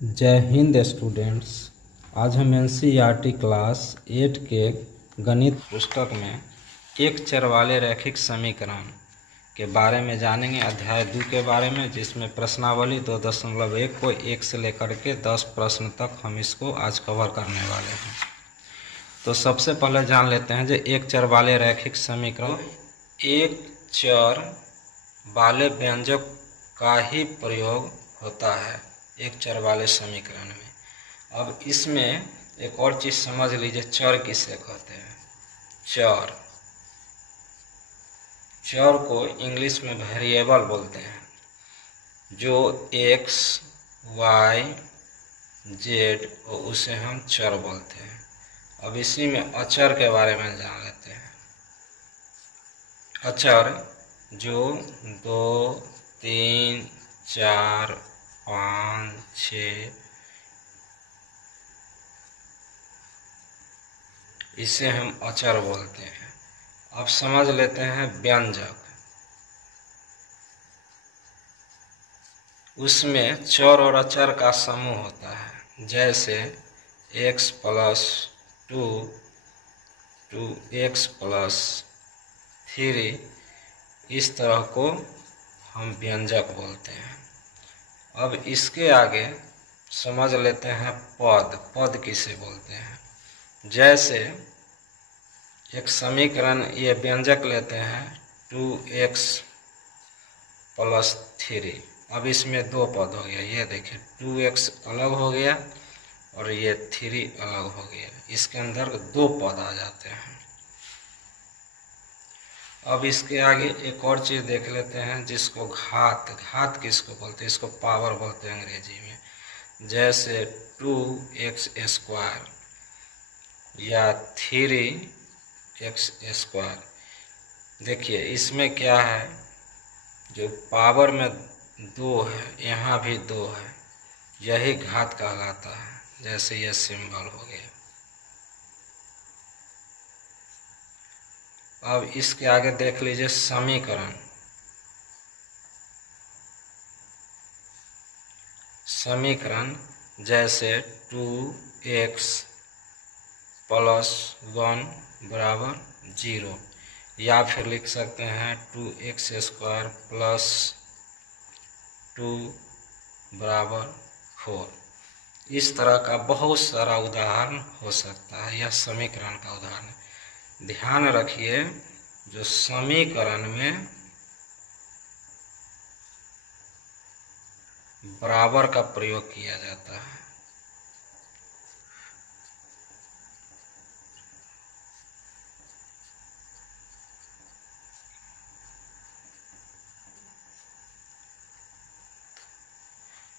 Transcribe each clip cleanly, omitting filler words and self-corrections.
जय हिंद स्टूडेंट्स। आज हम एनसीईआरटी क्लास 8 के गणित पुस्तक में एक चर वाले रैखिक समीकरण के बारे में जानेंगे। अध्याय 2 के बारे में, जिसमें प्रश्नावली 2.1 को 1 से लेकर के 10 प्रश्न तक हम इसको आज कवर करने वाले हैं। तो सबसे पहले जान लेते हैं जो एक चर वाले रैखिक समीकरण। एक चर वाले व्यंजक का ही प्रयोग होता है एक चर वाले समीकरण में। अब इसमें एक और चीज समझ लीजिए, चर किसे कहते हैं। चर को इंग्लिश में वेरिएबल बोलते हैं, जो एक्स वाई जेड और उसे हम चर बोलते हैं। अब इसी में अचर के बारे में जान लेते हैं। अचर जो 2, 3, 4, 5, 6 इसे हम अचर बोलते हैं। अब समझ लेते हैं व्यंजक। उसमें चर और अचर का समूह होता है, जैसे x प्लस 2 2x प्लस 3, इस तरह को हम व्यंजक बोलते हैं। अब इसके आगे समझ लेते हैं पद। पद किसे बोलते हैं? जैसे एक समीकरण, ये व्यंजक लेते हैं 2x प्लस 3। अब इसमें दो पद हो गया, ये देखिए 2x अलग हो गया और ये 3 अलग हो गया। इसके अंदर दो पद आ जाते हैं। अब इसके आगे एक और चीज देख लेते हैं, जिसको घात। घात किसको बोलते हैं? इसको पावर बोलते हैं अंग्रेजी में। जैसे 2x स्क्वायर या 3x स्क्वायर। देखिए इसमें क्या है, जो पावर में 2 है, यहाँ भी 2 है, यही घात कहलाता है। जैसे यह सिंबल हो गया। अब इसके आगे देख लीजिए समीकरण। समीकरण जैसे 2x प्लस 1 बराबर 0, या फिर लिख सकते हैं 2x स्क्वायर प्लस 2 बराबर 4। इस तरह का बहुत सारा उदाहरण हो सकता है। यह समीकरण का उदाहरण है। ध्यान रखिए, जो समीकरण में बराबर का प्रयोग किया जाता है।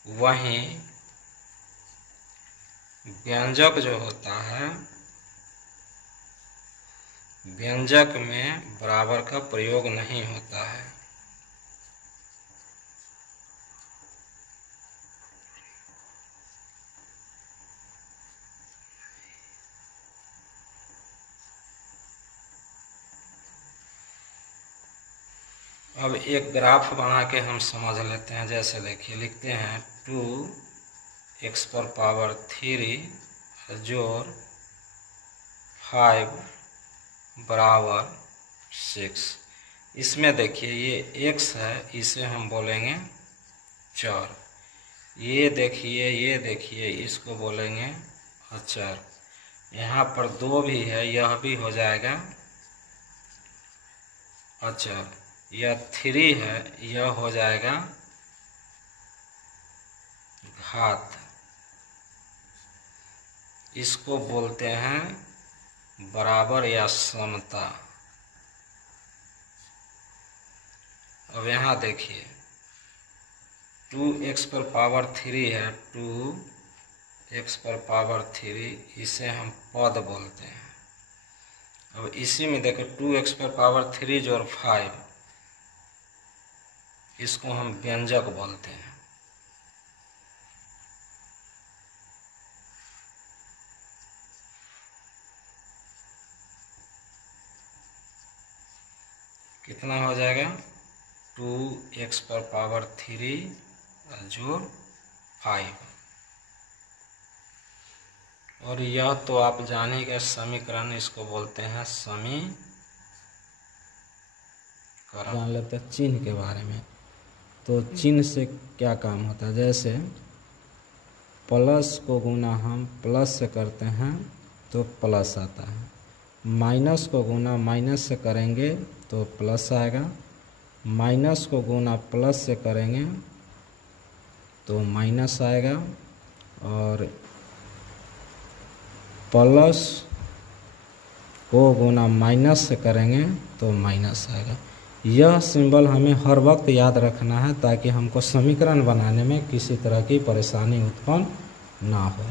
वहीं व्यंजक जो होता है, व्यंजक में बराबर का प्रयोग नहीं होता है। अब एक ग्राफ बना के हम समझ लेते हैं। जैसे देखिए, लिखते हैं 2x पर पावर 3 जोड़ 5 बराबर 6। इसमें देखिए ये x है, इसे हम बोलेंगे चर। ये देखिए इसको बोलेंगे अचर। यहाँ पर 2 भी है, यह भी हो जाएगा अचर। यह 3 है, यह हो जाएगा घात। इसको बोलते हैं बराबर या समता। अब यहाँ देखिए 2x पर पावर 3 है, 2x पर पावर 3, इसे हम पद बोलते हैं। अब इसी में देखो 2x पर पावर 3 जोड़ 5, इसको हम व्यंजक बोलते हैं। कितना हो जाएगा? 2x पर पावर 3 जोड़ 5। और यह तो आप जान ही गए समीकरण, इसको बोलते हैं समीकरण। जान लेते हैं चिन्ह के बारे में। तो चिन्ह से क्या काम होता है, जैसे प्लस को गुना हम प्लस से करते हैं तो प्लस आता है, माइनस को गुना माइनस से करेंगे तो प्लस आएगा, माइनस को गुना प्लस से करेंगे तो माइनस आएगा, और प्लस को गुना माइनस से करेंगे तो माइनस आएगा। यह सिंबल हमें हर वक्त याद रखना है ताकि हमको समीकरण बनाने में किसी तरह की परेशानी उत्पन्न ना हो।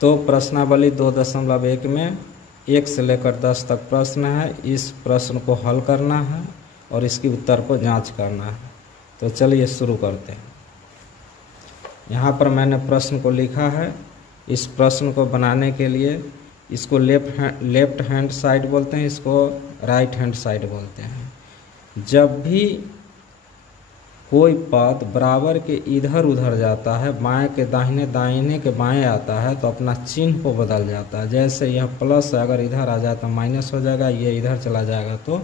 तो प्रश्नावली 2.1 में 1 से लेकर 10 तक प्रश्न है। इस प्रश्न को हल करना है और इसकी उत्तर को जांच करना है। तो चलिए शुरू करते हैं। यहाँ पर मैंने प्रश्न को लिखा है। इस प्रश्न को बनाने के लिए इसको लेफ्ट हैंड साइड बोलते हैं, इसको राइट हैंड साइड बोलते हैं। जब भी कोई पद बराबर के इधर उधर जाता है, बाएं के दाहिने दाहिने के बाएं आता है, तो अपना चिन्ह को बदल जाता है। जैसे यह प्लस है, अगर इधर आ जाए तो माइनस हो जाएगा, ये इधर चला जाएगा तो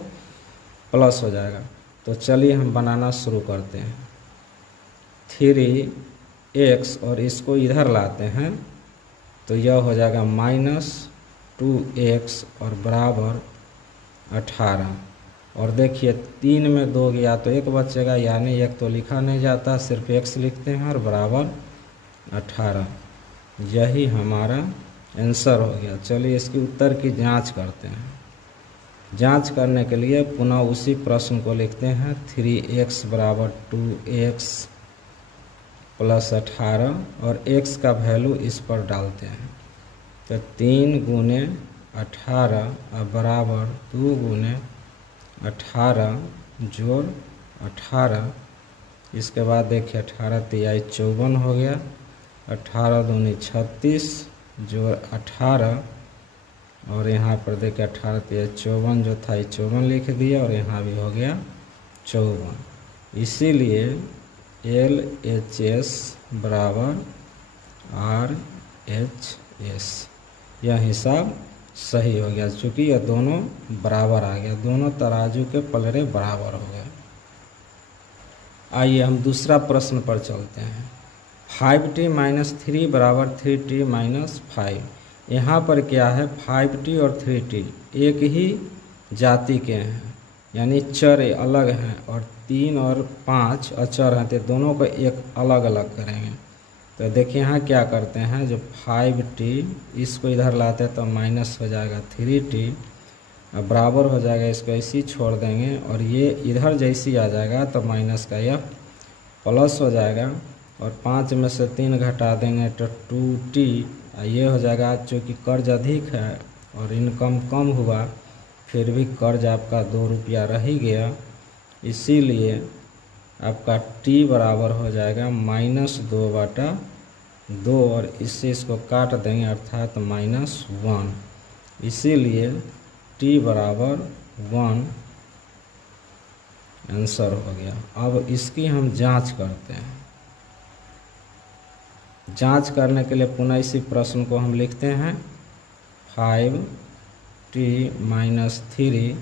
प्लस हो जाएगा। तो चलिए हम बनाना शुरू करते हैं। 3x और इसको इधर लाते हैं तो यह हो जाएगा -2x और बराबर 18। और देखिए 3 में 2 गया तो 1 बचेगा, यानी 1 तो लिखा नहीं जाता, सिर्फ x लिखते हैं और बराबर 18। यही हमारा आंसर हो गया। चलिए इसकी उत्तर की जांच करते हैं। जांच करने के लिए पुनः उसी प्रश्न को लिखते हैं। 3x बराबर 2x प्लस 18 और x का वैल्यू इस पर डालते हैं। तो 3 गुने 18 बराबर 2 गुने 18 जोड़ 18। इसके बाद देखिए 18 तिहाई 54 हो गया, 18 दूनी 36 जोड़ 18, और यहाँ पर देखिए 18 तिहाई 54 जो था 54 लिख दिया, और यहाँ भी हो गया 54। इसीलिए LHS बराबर RHS, यह हिसाब सही हो गया, चूँकि यह दोनों बराबर आ गया, दोनों तराजू के पलड़े बराबर हो गए। आइए हम दूसरा प्रश्न पर चलते हैं। 5t - 3 बराबर 3t - 5। यहाँ पर क्या है, 5t और 3t एक ही जाति के हैं, यानी चर अलग हैं, और 3 और 5 अचर हैं, तो दोनों को एक अलग अलग करेंगे। तो देखिए यहाँ क्या करते हैं, जो 5t इसको इधर लाते हैं तो माइनस हो जाएगा 3t, अब बराबर हो जाएगा, इसको ऐसे ही छोड़ देंगे, और ये इधर जैसी आ जाएगा तो माइनस का यह प्लस हो जाएगा, और 5 में से 3 घटा देंगे तो 2t, ये हो जाएगा। चूँकि कर्ज अधिक है और इनकम कम हुआ, फिर भी कर्ज आपका 2 रुपया रह ही गया, इसीलिए आपका t बराबर हो जाएगा -2/2, और इससे इसको काट देंगे अर्थात -1, इसीलिए t बराबर 1 आंसर हो गया। अब इसकी हम जांच करते हैं। जांच करने के लिए पुनः इसी प्रश्न को हम लिखते हैं। 5t - 3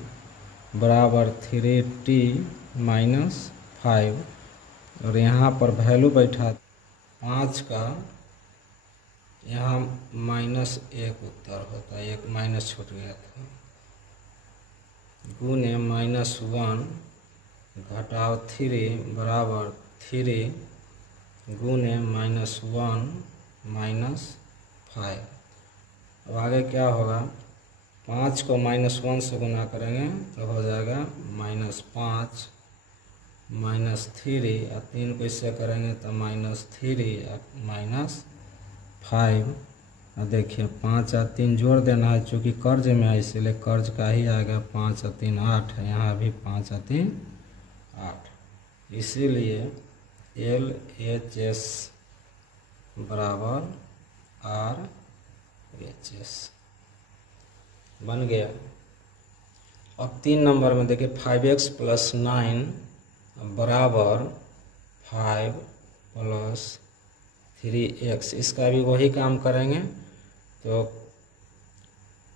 बराबर 3t - 5, और यहाँ पर वैल्यू बैठा 5 का, यहाँ -1 उत्तर होता है, एक माइनस छूट गया था, गुने -1 घटाओ 3 बराबर 3 गुने -1 - 5। अब आगे क्या होगा, 5 को -1 से गुना करेंगे तो हो जाएगा -5 -3, और 3 को इससे करेंगे तो -3 -5। और देखिए 5 और 3 जोड़ देना है, चूँकि कर्ज में है इसलिए कर्ज का ही आएगा। 5 और 3 8 है, यहाँ भी 5 और 3 8, इसीलिए LHS बराबर RHS बन गया। अब 3 नंबर में देखिए 5x + 9 बराबर 5 + 3x, इसका भी वही काम करेंगे। तो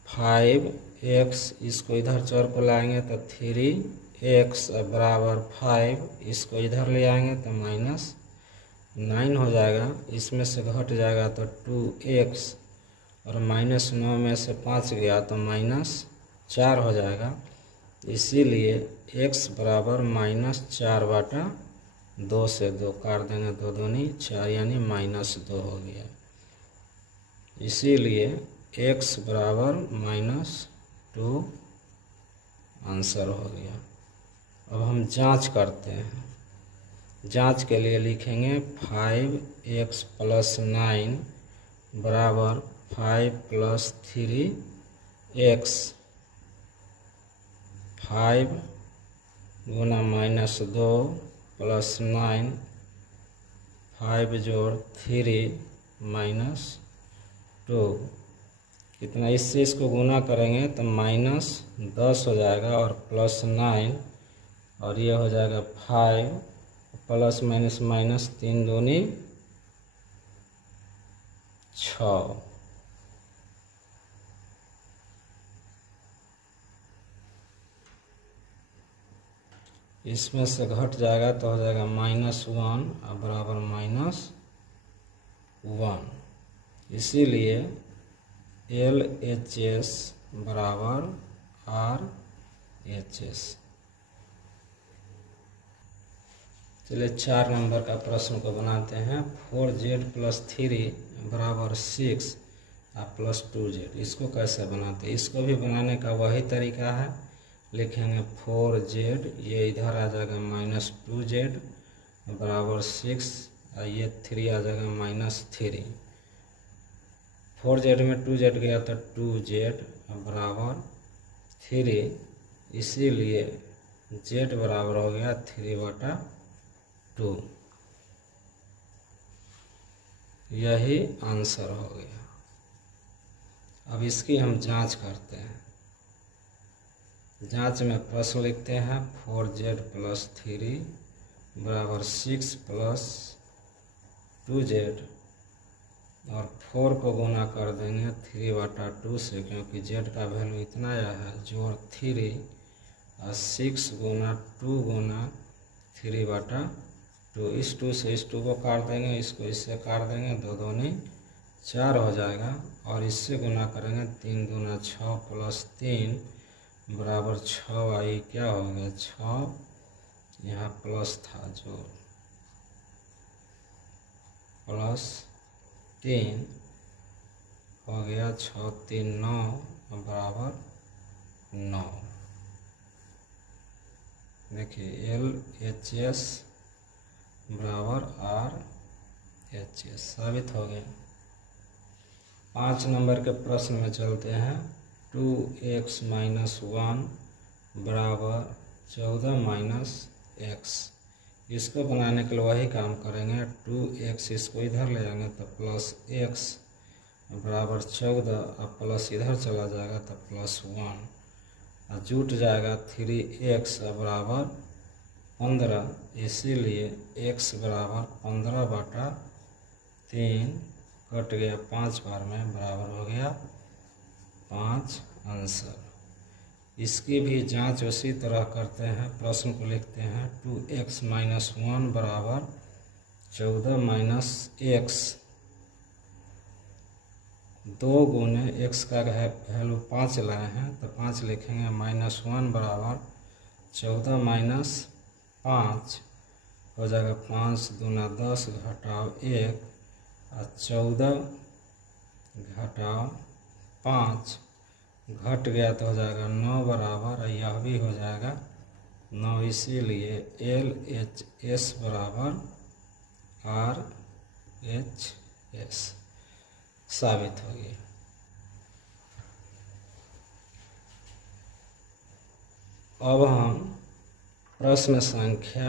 5x, इसको इधर चौर को लाएंगे तो 3x बराबर 5, इसको इधर ले आएंगे तो -9 हो जाएगा। इसमें से घट जाएगा तो 2x, और -9 में से 5 गया तो -4 हो जाएगा। इसीलिए x बराबर -4/2 से 2 काट देंगे, 2 दूनी 4 यानी -2 हो गया। इसीलिए x बराबर -2 आंसर हो गया। अब हम जांच करते हैं। जांच के लिए लिखेंगे 5x + 9 बराबर 5 + 3x, 5 गुना -2 + 9, 5 जोड़ 3 -2 कितना, इससे इसको गुना करेंगे तो -10 हो जाएगा, और +9, और ये हो जाएगा 5 प्लस माइनस माइनस 3 दूनी 6। इसमें से घट जाएगा तो हो जाएगा -1 और बराबर -1। इसीलिए LHS बराबर RHS। चलिए 4 नंबर का प्रश्न को बनाते हैं। 4z + 3 बराबर 6 और +2z, इसको कैसे बनाते हैं? इसको भी बनाने का वही तरीका है। लिखेंगे 4z, ये इधर आ जाएगा -2z बराबर 6, और ये 3 आ जाएगा -3। 4z में 2z गया तो 2z बराबर 3, इसीलिए z बराबर हो गया 3/2। यही आंसर हो गया। अब इसकी हम जांच करते हैं। जांच में प्रश्न लिखते हैं 4z + 3 बराबर 6 + 2z, और 4 को गुना कर देंगे 3/2 से, क्योंकि z का वैल्यू इतना आया है, जोड़ 3 और 6 गुना 2 गुना 3/2। इस 2 से इस 2 को काट देंगे, इसको इससे काट देंगे, 2 दूनी 4 हो जाएगा, और इससे गुना करेंगे 3 दूना 6 + 3 बराबर 6। आई क्या हो गया 6, यहाँ प्लस था जो +3 हो गया, 6 3 9 बराबर 9। देखिए LHS बराबर RHS साबित हो गया। 5 नंबर के प्रश्न में चलते हैं। 2x - 1 बराबर 14 - x, इसको बनाने के लिए वही काम करेंगे। 2x इसको इधर ले जाएंगे तो +x बराबर 14, और प्लस इधर चला जाएगा तो +1, और जुट जाएगा 3x बराबर 15, इसीलिए x बराबर 15/3 कट गया 5 बार में, बराबर हो गया 5 आंसर। इसकी भी जांच उसी तरह करते हैं। प्रश्न को लिखते हैं 2x - 1 बराबर 14 - x, 2 गुने x का वैल्यू 5 लाए हैं तो 5 लिखेंगे, -1 बराबर 14 - 5 हो जाएगा, 5 दूना 10 घटाओ 1, और 14 घटाओ 5 घट गया तो हो जाएगा 9 बराबर, यह भी हो जाएगा 9। इसीलिए LHS बराबर RHS साबित हो गया। अब हम प्रश्न संख्या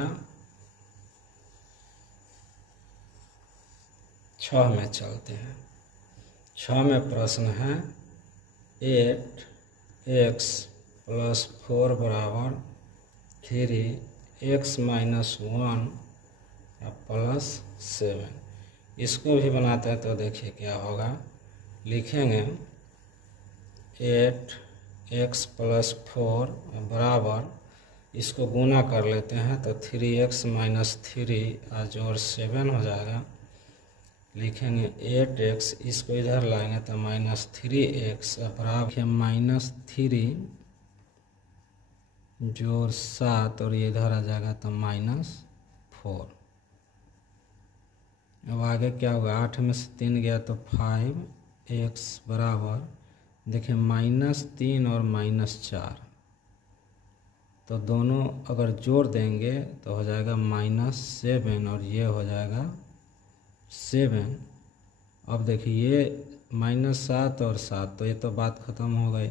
6 में चलते हैं। 6 में प्रश्न है 8x + 4 बराबर 3x - 1 + 7, इसको भी बनाते हैं तो देखिए क्या होगा। लिखेंगे 8x + 4 बराबर, इसको गुना कर लेते हैं तो 3x - 3 जोड़ 7 हो जाएगा। लिखेंगे 8x, इसको इधर लाएंगे तो -3x बराबर -3 जोड़ 7 और ये इधर आ जाएगा तो -4। अब आगे क्या होगा, 8 में से 3 गया तो 5x बराबर, देखिए -3 और -4, तो दोनों अगर जोड़ देंगे तो हो जाएगा -7 और ये हो जाएगा 7। अब देखिए ये -7 और 7, तो ये तो बात ख़त्म हो गई,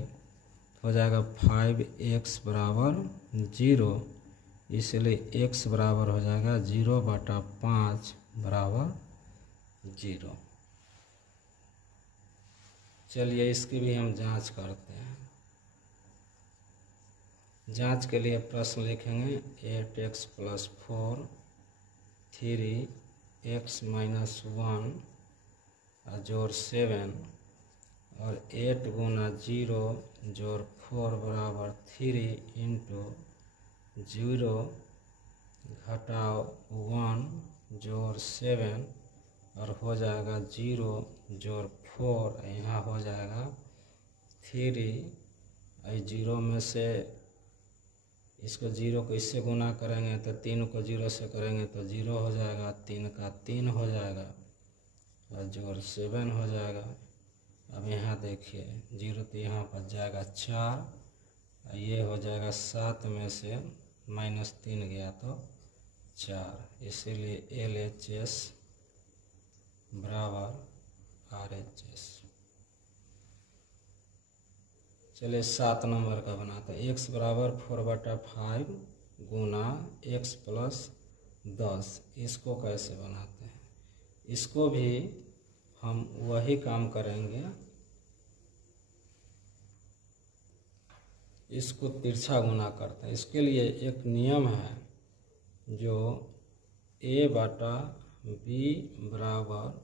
हो जाएगा 5x बराबर 0, इसलिए x बराबर हो जाएगा 0/5 बराबर 0। चलिए इसकी भी हम जांच करते हैं। जांच के लिए प्रश्न लिखेंगे 8x + 4 3x - 1 जोड़ 7 और 8 गुना 0 जोड़ 4 बराबर 3 × 0 घटाओ 1 जोड़ 7 और हो जाएगा 0 जोड़ 4, यहाँ हो जाएगा 3। 0 में से इसको 0 को इससे गुना करेंगे तो 3 को 0 से करेंगे तो 0 हो जाएगा, 3 का 3 हो जाएगा और जोड़ 7 हो जाएगा। अब यहाँ देखिए 0 तो यहाँ पर जाएगा 4, ये हो जाएगा 7 में से -3 गया तो 4, इसीलिए LHS बराबर RHS। चलिए 7 नंबर का बनाते हैं। x बराबर 4/5 गुना x + 10, इसको कैसे बनाते हैं? इसको भी हम वही काम करेंगे, इसको तिरछा गुना करते हैं। इसके लिए एक नियम है, जो a/b बराबर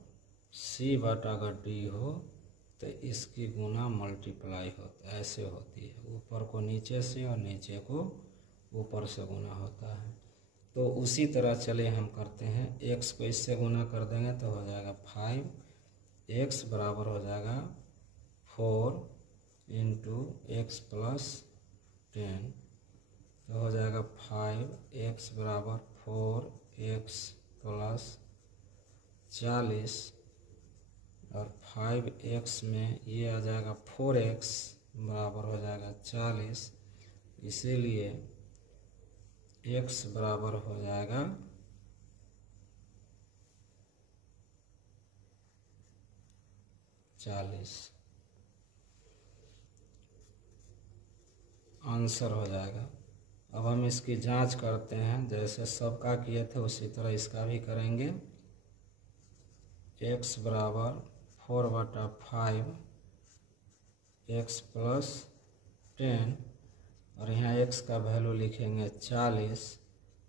c/d हो तो इसकी गुना मल्टीप्लाई होता है, ऐसे होती है। ऊपर को नीचे से और नीचे को ऊपर से गुना होता है। तो उसी तरह चले हम करते हैं, x को इससे गुना कर देंगे तो हो जाएगा 5x बराबर हो जाएगा 4 × x + 10, तो हो जाएगा 5x बराबर 4x + 40 और 5x में ये आ जाएगा 4x बराबर हो जाएगा 40, इसीलिए x बराबर हो जाएगा 40, आंसर हो जाएगा। अब हम इसकी जांच करते हैं, जैसे सबका किए थे उसी तरह इसका भी करेंगे। x बराबर 4/5 x + 10 और यहाँ x का वैल्यू लिखेंगे 40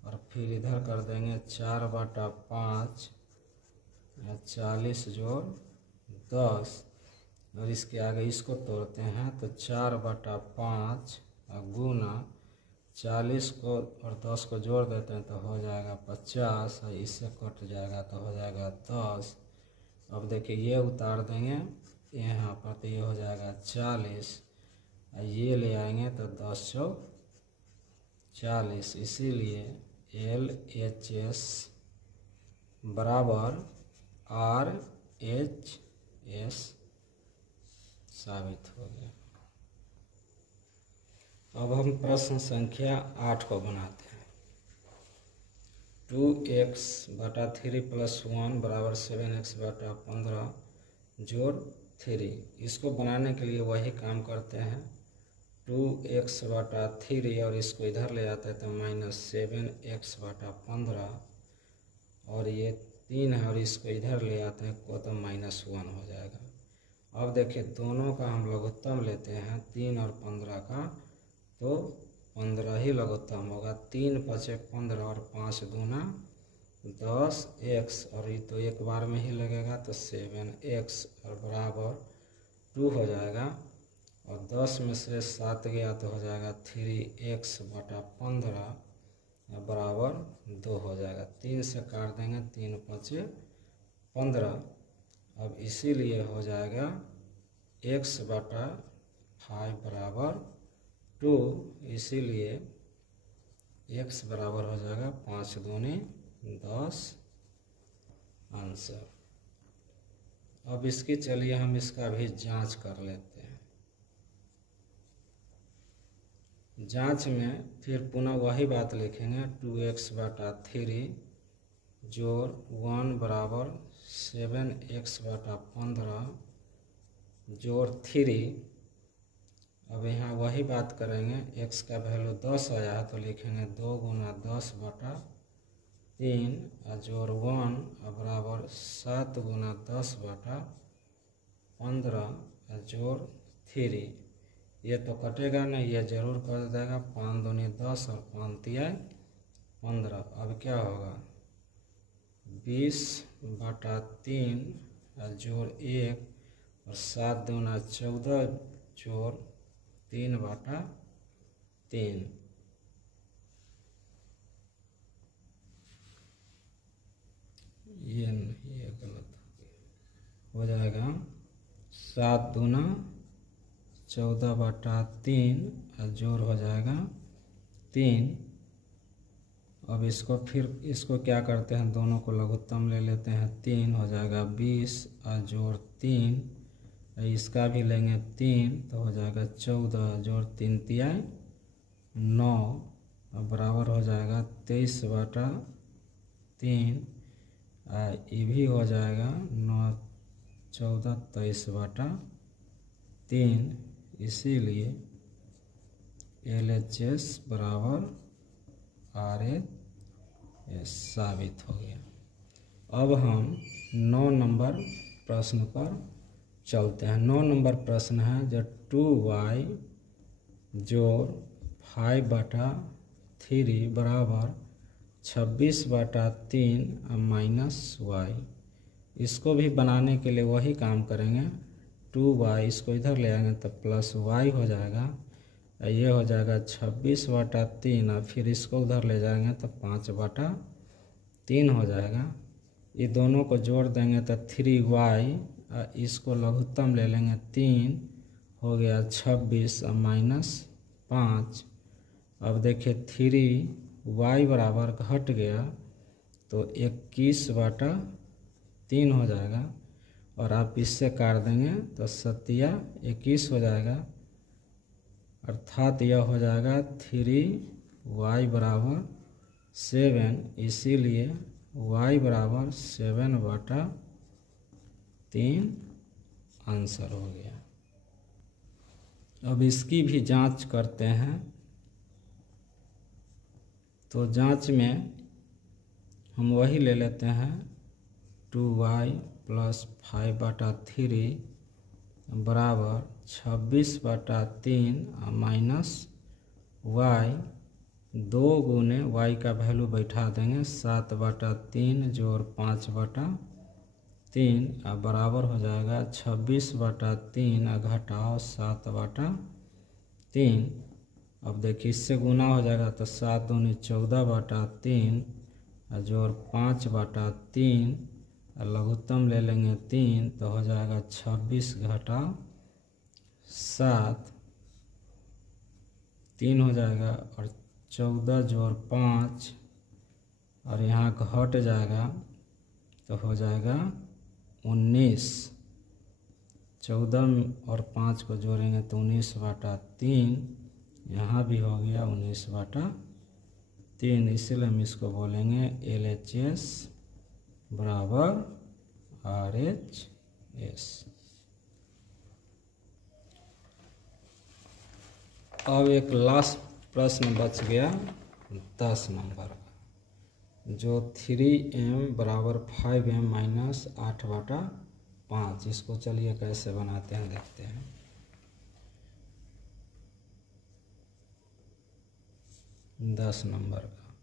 और फिर इधर कर देंगे 4/5 40 जोड़ 10 और इसके आगे इसको तोड़ते हैं तो 4/5 गुना 40 को और 10 को जोड़ देते हैं तो हो जाएगा 50 और इससे कट जाएगा तो हो जाएगा 10। अब देखिए ये उतार देंगे यहाँ पर तो ये हो जाएगा 40, ये ले आएंगे तो 10 × 40, इसीलिए LHS बराबर RHS साबित हो गया। अब हम प्रश्न संख्या 8 को बनाते हैं। 2x/3 + 1 बराबर 7x/15 जोड़ 3, इसको बनाने के लिए वही काम करते हैं। 2x/3 और इसको इधर ले आते हैं तो -7x/15 और ये 3 है और इसको इधर ले आते हैं को तो -1 हो जाएगा। अब देखिए दोनों का हम लघुत्तम लेते हैं, 3 और 15 का, तो 15 ही लघुत्तम होगा। 3 × 5 = 15 और 5 दूना 10x और ये तो एक बार में ही लगेगा तो 7x और बराबर 2 हो जाएगा, और 10 में से 7 गया तो हो जाएगा 3x/15 बराबर 2 हो जाएगा। 3 से काट देंगे, 3 × 5 = 15। अब इसीलिए हो जाएगा x/5 बराबर 2, इसीलिए x बराबर हो जाएगा 5 दूनी 10 आंसर। अब इसकी चलिए हम इसका भी जांच कर लेते हैं। जांच में फिर पुनः वही बात लिखेंगे, 2x/3 जोड़ 1 बराबर 7x/15 जोड़ 3। अब यहाँ वही बात करेंगे, x का वैल्यू 10 आया है तो लिखेंगे 2 × 10/3 जोड़ 1 बराबर 7 × 10/15 जोड़ 3। ये तो कटेगा नहीं, ये जरूर कर देगा। 5 दूनी 10 और 5 तिया 15। अब क्या होगा, 20/3 जोड़ 1 और 7 दूना 14 जोड़ 3/3। ये नहीं, ये गलत हो जाएगा। 7 दूना 14/3 जोड़ हो जाएगा 3। अब इसको फिर इसको क्या करते हैं, दोनों को लघुत्तम ले लेते हैं। 3 हो जाएगा 20 जोड़ 3, इसका भी लेंगे 3 तो हो जाएगा 14 जोड़ 3 तिया 9 बराबर हो जाएगा 23/3। ये भी हो जाएगा 9 14 23/3। इसीलिए LHS बराबर RH साबित हो गया। अब हम 9 नंबर प्रश्न पर चलते हैं। 9 नंबर प्रश्न है, जो 2y जोड़ 5/3 बराबर 26/3 -y। इसको भी बनाने के लिए वही काम करेंगे। 2y इसको इधर ले आएंगे तो +y हो जाएगा। ये हो जाएगा 26/3 और फिर इसको उधर ले जाएंगे तो 5/3 हो जाएगा। ये दोनों को जोड़ देंगे तो 3y, इसको लघुत्तम ले लेंगे 3 हो गया 26 और -5। अब देखिए 3y बराबर घट गया तो 21/3 हो जाएगा, और आप इससे काट देंगे तो 7×21 हो जाएगा, अर्थात यह हो जाएगा 3y बराबर 7। इसीलिए y बराबर 7/3 आंसर हो गया। अब इसकी भी जांच करते हैं। तो जांच में हम वही ले लेते हैं, 2y + 5/3 बराबर 26/3 -y। 2 गुने y का वैल्यू बैठा देंगे, 7/3 जोड़ 5/3 बराबर हो जाएगा 26/3 घटाओ 7/3। अब देखिए इससे गुना हो जाएगा तो 7 दूनी 14/3 जोड़ 5/3 लघुत्तम ले लेंगे 3 तो हो जाएगा 26 घटाओ 7 3 हो जाएगा, और 14 जोड़ 5 और यहाँ घट जाएगा तो हो जाएगा 19। 14 और 5 को जोड़ेंगे तो 19/3, यहाँ भी हो गया 19/3। इसलिए हम इसको बोलेंगे LHS बराबर RHS। अब एक लास्ट प्रश्न बच गया 10 नंबर का, जो 3m बराबर 5m - 8/5। इसको चलिए कैसे बनाते हैं देखते हैं। दस नंबर का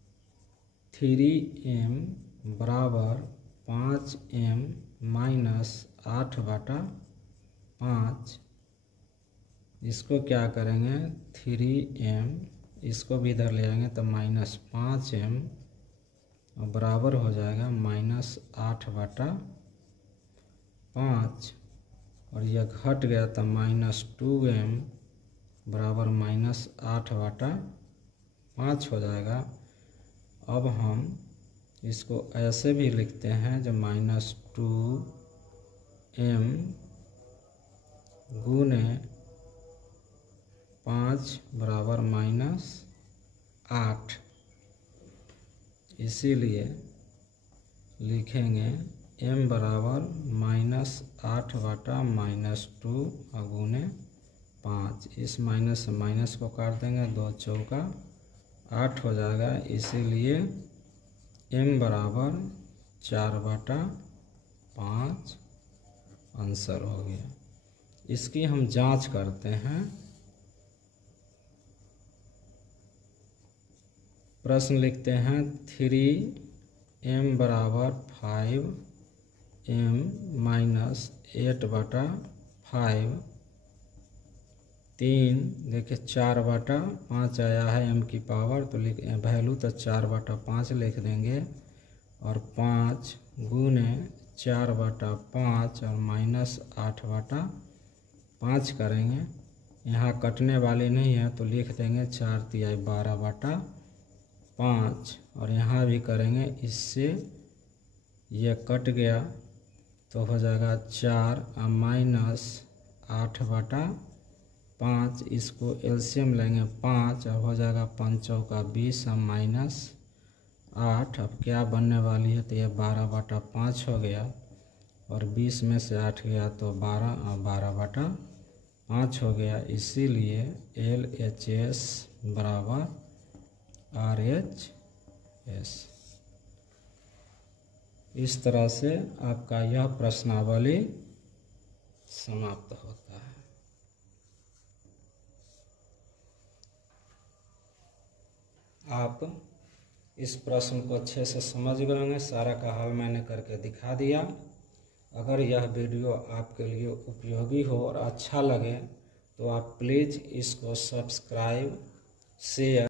3m बराबर 5m - 8/5 5, इसको क्या करेंगे 3m, इसको भी इधर ले आएंगे तो -5m और बराबर हो जाएगा -8/5, और यह घट गया तो -2m बराबर -8/5 हो जाएगा। अब हम इसको ऐसे भी लिखते हैं जो -2m गुने 5 बराबर -8, इसीलिए लिखेंगे m बराबर -8/-2 गुने 5। इस माइनस से माइनस को काट देंगे, 2 चौका 8 हो जाएगा, इसीलिए m बराबर 4/5 आंसर हो गया। इसकी हम जांच करते हैं। प्रश्न लिखते हैं 3m बराबर 5m माइनस 8/5, 3 देखिए 4/5 आया है m की पावर, तो वैल्यू तो 4/5 लिख देंगे, और 5 गुने 4/5 और -8/5 करेंगे। यहाँ कटने वाली नहीं है तो लिख देंगे 4 तिहाई 12/5, और यहाँ भी करेंगे, इससे ये कट गया तो हो जाएगा 4 और -8/5, इसको एलसीएम लेंगे 5 और हो जाएगा 5 चौका 20 और -8। अब क्या बनने वाली है तो ये 12/5 हो गया, और 20 में से 8 गया तो 12 और 12/5 हो गया, इसीलिए LHS बराबर RHS। इस तरह से आपका यह प्रश्नावली समाप्त होता है। आप इस प्रश्न को अच्छे से समझ गए होंगे, सारा का हल मैंने करके दिखा दिया। अगर यह वीडियो आपके लिए उपयोगी हो और अच्छा लगे तो आप प्लीज़ इसको सब्सक्राइब, शेयर